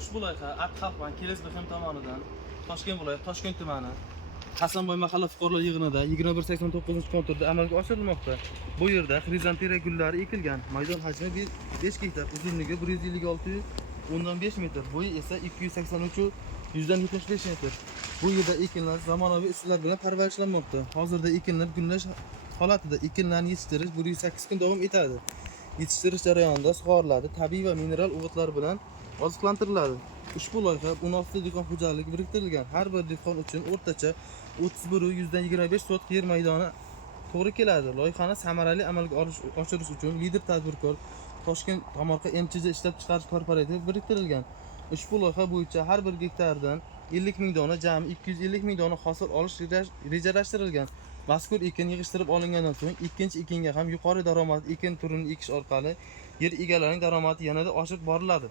Ushbu loyiha Aqxalq bank Kelesbexem tomonidan Toshkent viloyati Toshkent tumani Hasanboy mahalla fuqarolar yig'inida 2189-konturda amalga oshirilmoqda. Bu yerda xrizantera gullari ekilgan. Maydon hajmi 5 gektar, uzunligi 156.5 metr, bo'yi esa 283.75 metr. Bu yerda ekinlar zamonaviy usullar bilan parvarishlanmoqda. Hozirda ekinlar gullash holatida, ekinlarni yetishtirish 108 kun davom etadi. Yetishtirish jarayonida sug'oriladi, tabiiy va mineral o'g'itlar bilan oziqlantiriladi. Ushbu loyiha 16 dehqon xo'jaligi biriktirilgan. Har bir dehqon uchun o'rtacha 31.125 sotix yer maydoni to'g'ri keladi. Loyihani samarali amalga oshirish uchun lider tadbirkor Toshkent tomorqa MChJ ishlab chiqarish kooperativ biriktirilgan. Ushbu loyiha bo'yicha har bir gektardan 50 ming dona, jami 250 ming dona hosil olish rejalashtirilgan. Mazkur ekin yig'ishtirib olingandan so'ng ikkinchi ekinga ham yuqori daromad ekin turini ekish orqali yer egalarining daromadi yanada oshirib boriladi.